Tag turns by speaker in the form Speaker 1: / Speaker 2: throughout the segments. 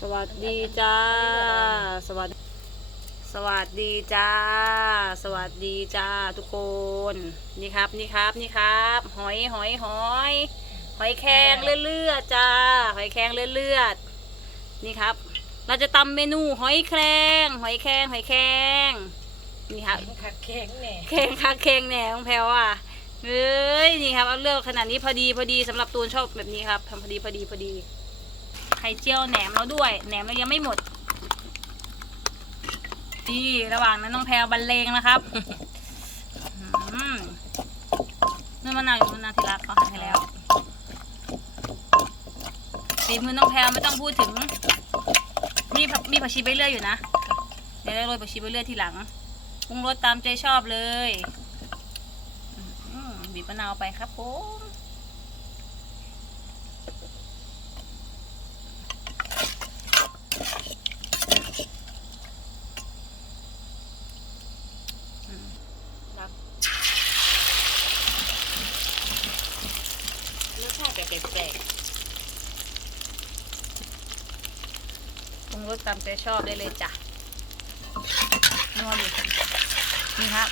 Speaker 1: สวัสดีจ้า สวัสดีสวัสดีจ้า สวัสดีจ้าทุกคน นี่ครับนี่ครับนี่ครับ หอยหอยหอย หอยแครงเลือดๆจ้า หอยแครงเลือดๆนี่ครับ เราจะตำเมนูหอยแครงหอยแครงหอยแครงนี่ครับ
Speaker 2: ผักแข็งแหน่
Speaker 1: เค้งค่ะเค้งแหนของแพรวอะเอ้ยนี่ครับเอาเลือกขนาดนี้พอดีพอดีสำหรับตูนชอบแบบนี้ครับทำพอดีพอดีพอดีไข่เจียวแหนมเราด้วย แหนมเรายังไม่หมด นี่ระหว่างนั้นน้องแพรวบรรเลงนะครับอืมนู่นมะนาวอยู่นู่นนะที่รักเขาหั่นให้แล้วฝีมือน้องแพรไม่ต้องพูดถึง มีมีผักชีใบเลื่อยอยู่นะ เดี๋ยวได้โรยผักชีใบเลื่อยทีหลังปรุงรสตามใจชอบเลยบีบมะนาวไปครับผมอืมครับ
Speaker 2: รสชาติแบบแปลก
Speaker 1: ป รุงรสตามใจชอบได้เลยจ้ะนวดดินี่ครับ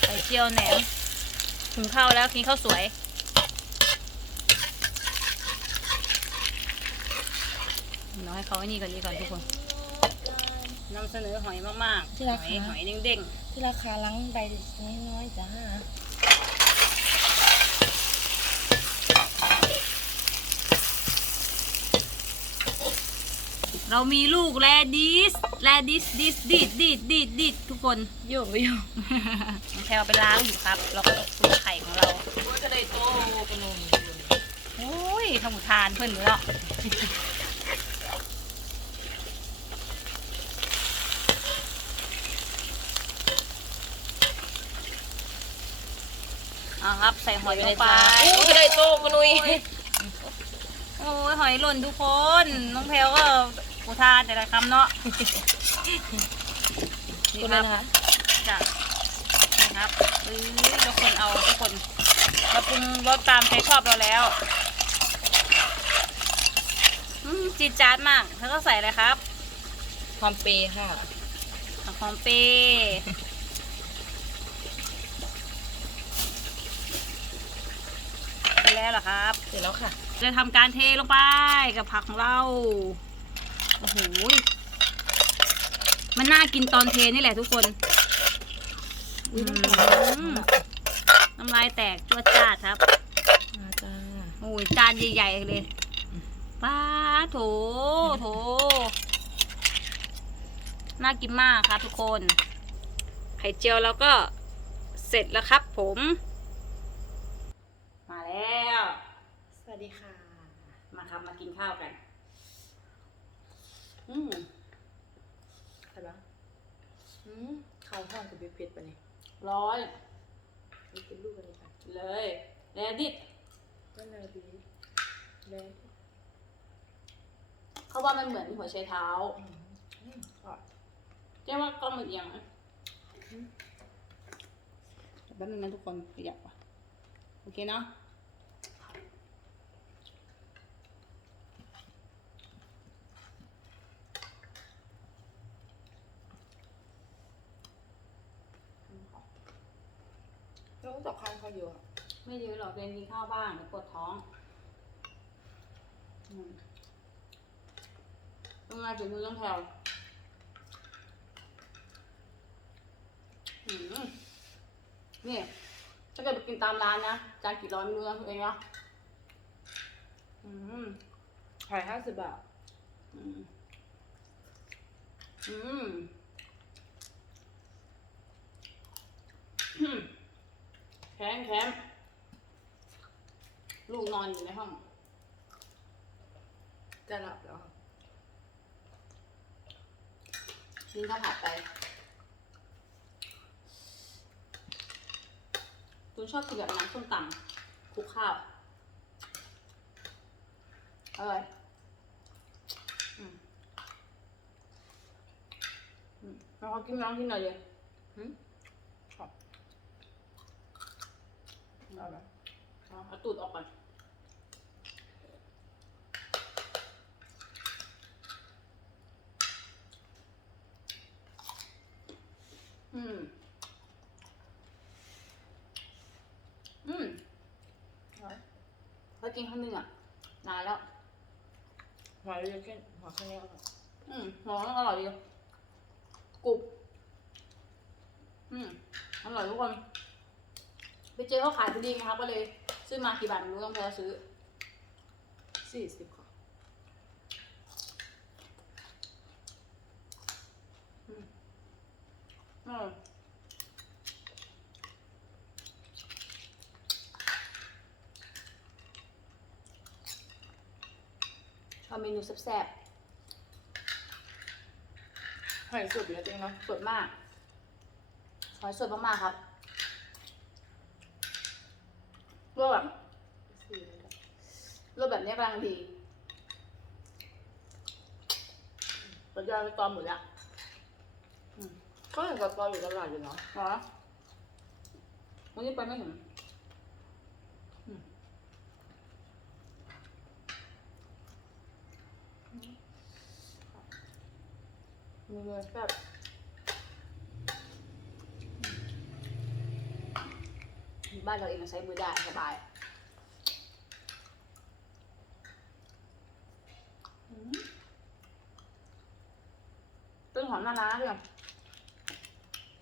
Speaker 1: ไข่เจียวแหนมถึงข้าวแล้วกินข้าวสวยน้อยเขาไอ้นี่ก่อนดีก่อนทุกคนนำเสนอหอยมากๆหอยหอยเด้ง
Speaker 2: ๆ ที่ราคาลังใบน้อยๆจ้า
Speaker 1: เรามีลูกแรดิสแรดิสดิสดิดดิดดิดดิดทุกคน
Speaker 2: โยกโยก
Speaker 1: แพลวไปล้างอยู่ครับเราก็จะปรุงไข่ของเรา
Speaker 2: ว่าจะได้โตกระนม
Speaker 1: โอ้ยทำหมูทานเพื่อนหนูแล้วเอาครับ ใส่หอยลงไป
Speaker 2: อู้จะได้โตกระนุย
Speaker 1: โอ้ยหอยหล่นทุกคน น้องแพลวก็ หมูทานแต่ละคำเนาะนี่
Speaker 2: คุณ
Speaker 1: ค
Speaker 2: เล
Speaker 1: รั
Speaker 2: ย
Speaker 1: บ
Speaker 2: นะคะ
Speaker 1: จ้ะนี่ครับเอ้ยทุกคนเอาทุกคนเราปรุงรสตามใจชอบเราแล้วอืมจีดจาดมากแล้วก็ใส่อะไรครับ
Speaker 2: ความเปย์ค่ะ
Speaker 1: ผักหอมเปย์เสร็จแล้วเหรอครับ
Speaker 2: เสร็จแล้วค่ะ
Speaker 1: จะทำการเทลงไปกับผักของเราโอ้โหยมันน่ากินตอนเทนี่แหละทุกคน
Speaker 2: อุ๊ย
Speaker 1: อื
Speaker 2: น้ำตาล
Speaker 1: มน้ำลายแตกจวดจ้าดครับ
Speaker 2: มาจ้า
Speaker 1: โอ้ยจานใหญ่ๆเลยป้าโถโถน่ากินมากครับทุกคน ไข่เจียวเราก็เสร็จแล้วครับผม มาแล้ว
Speaker 2: สวัสดีค่ะ
Speaker 1: มาครับมากินข้าวกัน อืม
Speaker 2: ใช่ปะอืมข้าวห้องกับเผ็ดๆปะเนี่ย
Speaker 1: ร้อย
Speaker 2: นี่เป็นลูกอะไรค่ะ
Speaker 1: เลยแล้วดิด
Speaker 2: ก็เลยดีแล้ว
Speaker 1: เขาว่ามันเหมือนหัวไชเท้า
Speaker 2: อืมอืมอะ
Speaker 1: เจ๊ว่ากล้องมันเอียงนะแป๊บนึงนะทุกคนขยับว่ะโอเคเนาะอืม
Speaker 2: แล้วก็ตอกข้าวเขาเยอะอะ
Speaker 1: ไม่เยอะหรอกเรียนกินข้าวบ้างเดี๋ยวปวดท้องต้องมาถึงมือต้องแถวนี่ถ้าเกิดไปกินตามร้านนะจานกี่ร้อยไม่รู้นะตัวเองเนาะ
Speaker 2: ขายห้าสิบบาท
Speaker 1: อืมอืมอืมแข็งแข็ง ลูกนอนอยู่ในห้อง
Speaker 2: จะหลับแล้วค่ะ
Speaker 1: กินข้าวผัดไป ตูนชอบกินแบบน้ำส้มตำคลุกข้าว อร่อยอืมอืมแล้วเขากินน้องกินหน่อยเลย
Speaker 2: หืมครับ
Speaker 1: อาละเอา เอาตูดออกก่อนอืม อืมเขากินครั้งหนึ่งอะ นานแล้ว
Speaker 2: หอยเยอะขึ้นหอยข้านี้อร่อย
Speaker 1: อืมหอมอร่อยดีกรุบ อืม อร่อยทุกคนไปเจอเขาขายพอดีไงครับก็เลย ซื้อมากี่บาทไม่รู้ต้องไปซื้อ
Speaker 2: สี่สิบค่ะ
Speaker 1: อืมอร่อยทำเมนูแซ่บ
Speaker 2: หอยสดอยู่แล้วจริงเนาะ
Speaker 1: ๆสดมากหอยสดมากๆครับ รสแบบ
Speaker 2: เลยค่ะ
Speaker 1: รสแบบนี้กำลังดีรสยอดไปตอมหมดแล้วอืม
Speaker 2: ก็เห็นกับตอนอยู่ตลาดอยู่เนาะ
Speaker 1: เหรอวันนี้ไปไม่ถึงอืมมีเลยแบบ บ้านเราเองเราใช้มือได้สบายต้นหอมน่ารักเลย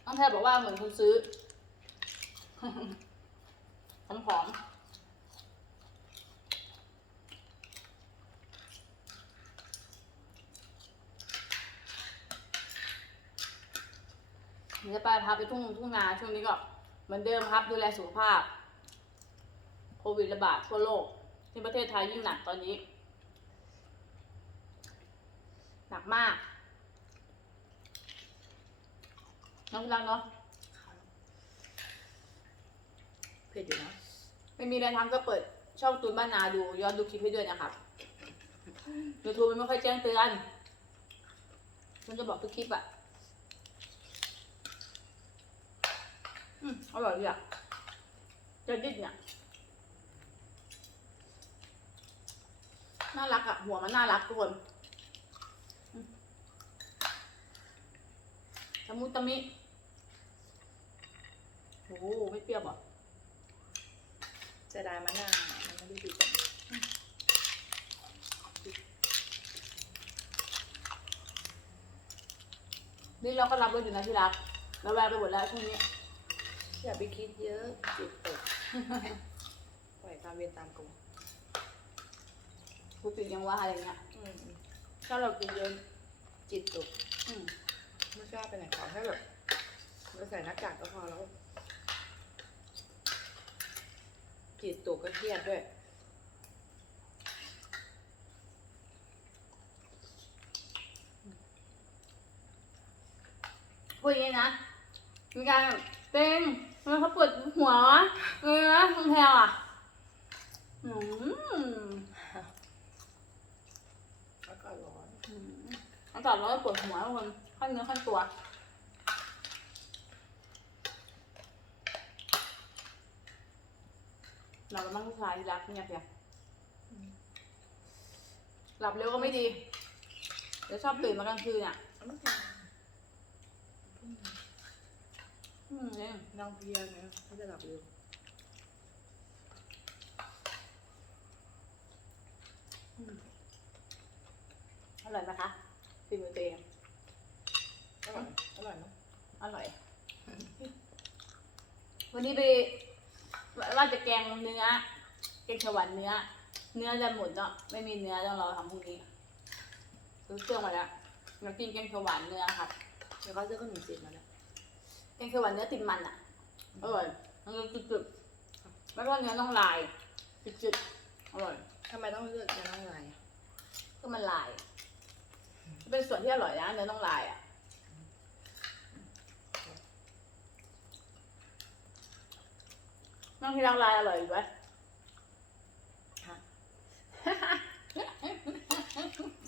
Speaker 1: น้องแพรบอกว่าเหมือนคุณซื้อหอมหอมเดี๋ยวไปพาไปทุ่งทุ่งนาช่วงนี้ก็ เหมือนเดิมครับดูแลสุขภาพ โควิดระบาดทั่วโลก ที่ประเทศไทยยิ่งหนักตอนนี้ หนักมาก น้องรักเนาะ
Speaker 2: เผ็ดอยู่นะ
Speaker 1: ไม่มีอะไรทำก็เปิดช่องตูนบ้านนาดูย้อนดูคลิปให้ด้วยนะครับยูทูบมันไม่ค่อยแจ้งเตือน มันจะบอกทุกคลิปอะ อืมอร่อยดีอะจะดิ้นเนี่ยน่ารักอะหัวมันน่ารักทุกคนอืมตะมุตะมิ โอ้โหไม่เปรี้ยวเหรอ
Speaker 2: จะได้มะนาวมันไม่ได้ดีกัน
Speaker 1: นี่เราก็รับรถอยู่นะที่รักเราแวะไปหมดแล้วช่วงนี้
Speaker 2: อย่าไปคิดเยอะจิตตกปล่อยตามเวรตามกรรม
Speaker 1: พูดถึงยังว่าอะไรเงี้ย
Speaker 2: อืมถ้าเรากินเยอะจิตตก
Speaker 1: อืม
Speaker 2: ไม่กล้าไปไหนขอแค่แบบเราใส่หน้ากากก็พอแล้ว จิตตกก็เครียดด้วย
Speaker 1: พูดอย่างนี้นะมีการแบบเต้ง ทำไมเขาปวดหัววะเลยนะคุณแพลวอะอืม
Speaker 2: แล้วก็ร้อน
Speaker 1: อืมอากาศร้อนปวดหัวทุกคนขั้นเนื้อขั้นตัวเราเป็นบ้านผู้ชายที่รักเงียบเพียงหลับเร็วก็ไม่ดี เดี๋ยวชอบตื่นมากลางคืนอะ
Speaker 2: เอาไม่เป็นไร
Speaker 1: อืมเนี่ย
Speaker 2: นั่งเพลียไงเขาจะหลับเร็ว
Speaker 1: อร่อยไหมคะฝีมือตัวเอง
Speaker 2: อร่อยอร่อยไหม
Speaker 1: อร่อย วันนี้ไปว่าจะแกงเนื้อ แกงเขียวหวานเนื้อ เนื้อจะหมดเนาะไม่มีเนื้อต้องรอทำพรุ่งนี้ซื้อเครื่องมาแล้วอยากกินแกงเขียวหวานเนื้อครับ
Speaker 2: เดี๋ยวเขาซื้อขนมจีบมาแล้ว
Speaker 1: แก งเขียวหวานเนื้อติดมันอะอร่อยมันจะจุดๆแล้วก็เนื้อต้องลายจุดๆอร่อย
Speaker 2: ทำไมต้องเลือกจะน้องลายอะ
Speaker 1: ก็มันลาย เป็นส่วนที่อร่อยนะเนื้อต้องลายอะน้องที่รังลายอร่อยอยู่ไหม
Speaker 2: ฮะ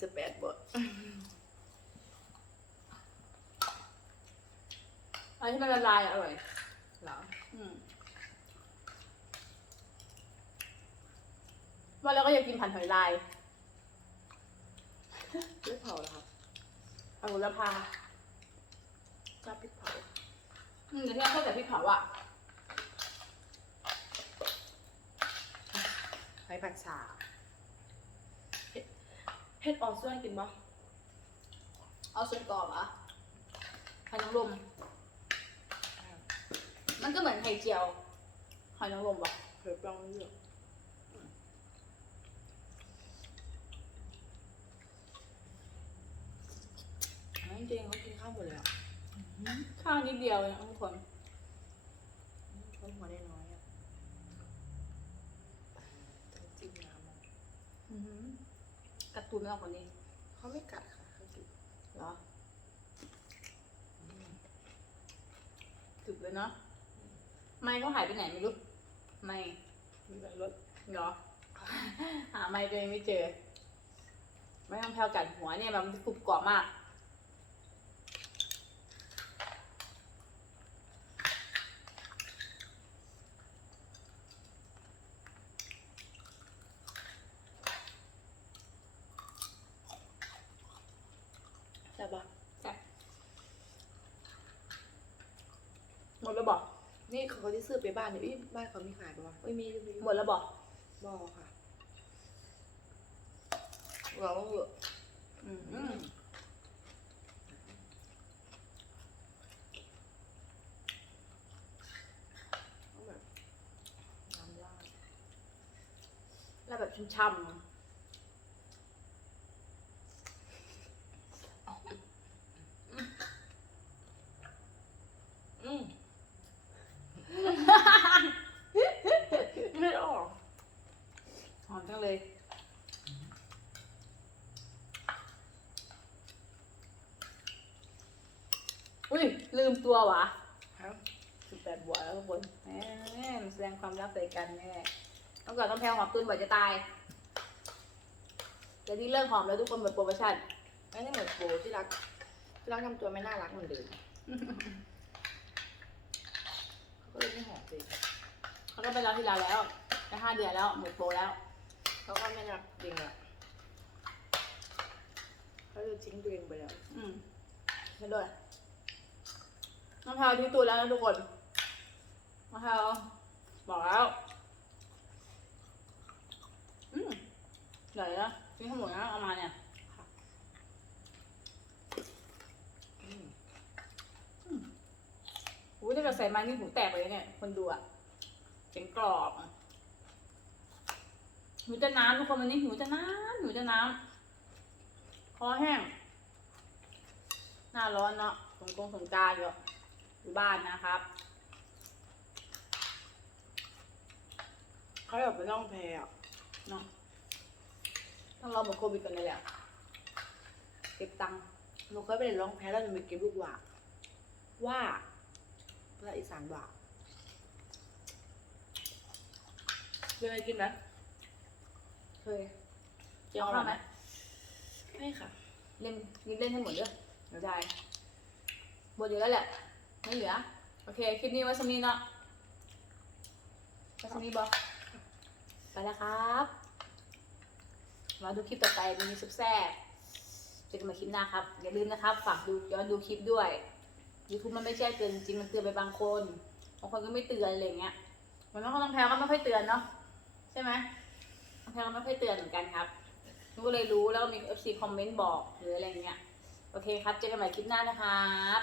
Speaker 2: จะแปดบท
Speaker 1: อะไรที่มันละลายอะอร่อย
Speaker 2: เหรอ
Speaker 1: อืมว่าแล้วก็อยากกินผัดหอยลาย
Speaker 2: พริกเผาเหรอครับ
Speaker 1: เอาหุละพา
Speaker 2: ชอบพริกเผา
Speaker 1: อืมแต่ที่เราชอบแต่พริกเผาอะ
Speaker 2: หอยผัดฉาเฮ็ดเฮ็ดออนส่วนกินบ่
Speaker 1: เอาส่วนกรอบเหรอะหอยนางรม มันก็เหมือนไข่เจียว หอยนางรมปะ
Speaker 2: เคยปลองเยอะจริงๆเขากินข้าวหมดเลยอะ
Speaker 1: ข้าวนิดเดียวเองทุกคน
Speaker 2: เขาหัวได้น้อยอะต้องจิ้มน้ำอะ
Speaker 1: กัดตูนไม่ออกคนนี้
Speaker 2: เขาไม่กัดค่ะเขากิน
Speaker 1: เหรอจุกเลยเนาะ ไม่เขาหายไปไหนไม่รู้ไม่
Speaker 2: มีแบบรส
Speaker 1: เหรอ หาไม่ตัวเองไม่เจอ ไม่ต้องแพลวกัดหัวเนี่ยแบบมันกรุบกรอบมาก
Speaker 2: ใช่ปะ
Speaker 1: ใช่หมดแล้วบอก
Speaker 2: นี่เขาที่ซื้อไปบ้านเนี่ยอุ๊ยบ้านเขามีขายปะวะไม่มีไม่มี
Speaker 1: หมดแล้วบอก
Speaker 2: บอค่ะเราต้องเยอะ
Speaker 1: อืม
Speaker 2: ต้องแบบน้ำราด
Speaker 1: แล้วแบบช่ำ
Speaker 2: อืม
Speaker 1: ๆไม่ออกหอมจังเลย อุ้ย ลืมตั ววะ
Speaker 2: ครับ
Speaker 1: สิบแปดบวกแล้วทุกคนแหมมันแสดงความรักใส่กันแน่ต้องก่อนต้องแพลวหอมตื่นกว่าจะตายแต่นี่เลิกหอมแล้วทุกคนหมดโปรโมชั่น
Speaker 2: อันนี้เหมือนโบที่รักที่รักทำตัวไม่น่ารักเหมือนเดิมเขาก็เลยไม่หอมจริง
Speaker 1: เขาก็ไปรับที่ร้านแล้วได้ห้าเดือนแล้วหมดโปรแล้ว
Speaker 2: เขาก็ไม่รักจริงอะเขาจะทิ้งตัวเองไปแล้ว
Speaker 1: อืมไปด้วย น้องแพลวที่ตูนแล้วนะทุกคนน้องแพลวบอกแล้วอืมเดี๋ยวนะทิ้งขนมนะเอามาเนี่ย
Speaker 2: อืม
Speaker 1: อุ้ยถ้าเกิดใส่มานี่หูแตกเลยเนี่ย คนดูอะเสียงกรอบหิวจะน้ำทุกคนวันนี้หิวจะน้ำหิวจะน้ำคอแห้ง หน้าร้อนเนาะสงกรานต์สงการอยู่อยู่ บ้านนะครับ
Speaker 2: เขาแบบไปล่องแพอะ
Speaker 1: เนาะต้องรอหมดโควิดก่อนเลยแหละเก็บตังค์
Speaker 2: หนูเคยไปเล่นล่องแพแล้วหนูไปเก็บลูกหวากว่าภาษาอีสานหวากเคยกินไหม
Speaker 1: เคยเจียวข้าวไหม
Speaker 2: ไม่ค่ะ
Speaker 1: เล่นรีบเล่นให้หมดเลยเดี๋ยวได้หมดอยู่แล้วแหละ ไม่เหลือ โอเค คลิปนี้ไว้สำนี้เนาะไว้สำนี้บอกไปแล้วครับมาดูคลิปต่อไปมีซุปแซ่บเจอกันใหม่คลิปหน้าครับ อย่าลืมนะครับ ฝากดูย้อนดูคลิปด้วย YouTube มันไม่แจ้งเตือนจริงมันเตือนไปบางคนบางคนก็ไม่เตือนอะไรเงี้ยเหมือนน้องน้องแพลก็ไม่ค่อยเตือนเนาะใช่ไหมน้องแพลก็ไม่ค่อยเตือนเหมือนกันครับหนูก็เลยรู้แล้วก็มี FC คอมเมนต์บอกหรืออะไรเงี้ยโอเคครับเจอกันใหม่คลิปหน้านะครับ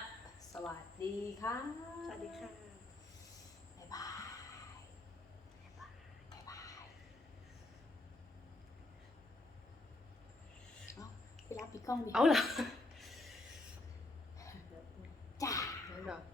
Speaker 1: สวัสดีครับ
Speaker 2: สวัสดีค่ะ
Speaker 1: บ๊ายบายบ๊ายบายบ๊ายบายเอาไปรับพี่กล้องดิ
Speaker 2: เอาเหรอ
Speaker 1: จ้า
Speaker 2: ไม่หรอ